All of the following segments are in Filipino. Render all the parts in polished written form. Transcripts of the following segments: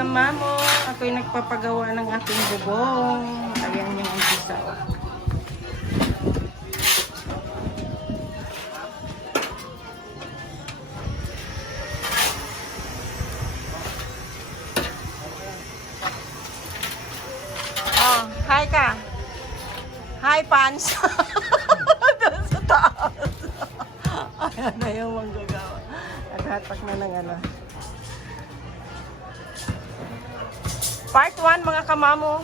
kamamo, ako'y nagpapagawa ng aking bubong. Ayan yung umpisa. Oh, hi ka. Hi, pants. Doon sa taas. Ayan na yung manggagawa. Naghatak na ng ano. Part 1 mga kamamo.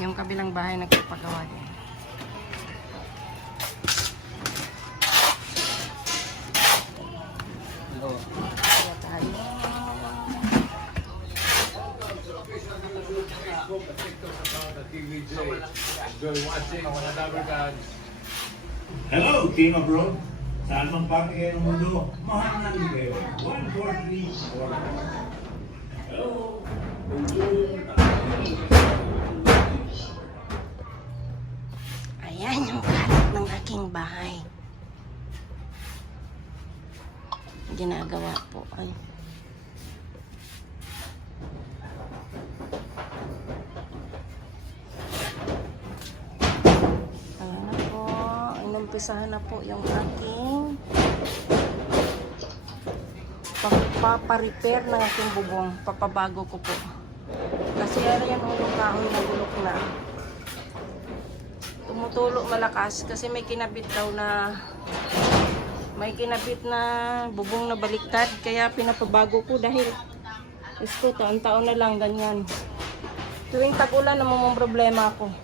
Yung kabilang bahay nagpapagawa din. Hello. Kaya tayo. Hello, Team Abroad. Saan mang parte kayo ng mundo, mahal namin kayo. 1, 4, 3, 4. Hello. Ayan yung kalat ng aking bahay. Ginagawa po. Ay. Ayan na po. Inumpisahan na po yung aking pagpaparepair ng aking bubong. Papabago ko po. Kasi yan yung unong kahoy na bulok na. Tumutulo malakas kasi may kinabit daw na bubong na baliktad, kaya pinapabago ko dahil isko taon-taon na lang ganyan. Tuwing tag-ulan namang problema ako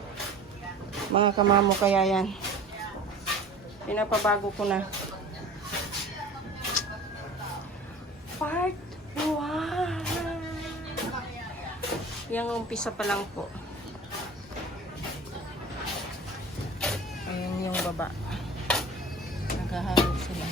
mga kamamo, kaya yan pinapabago ko na. Part 1 yung umpisa pa lang po. Ayan yung baba. Naghahalot sila.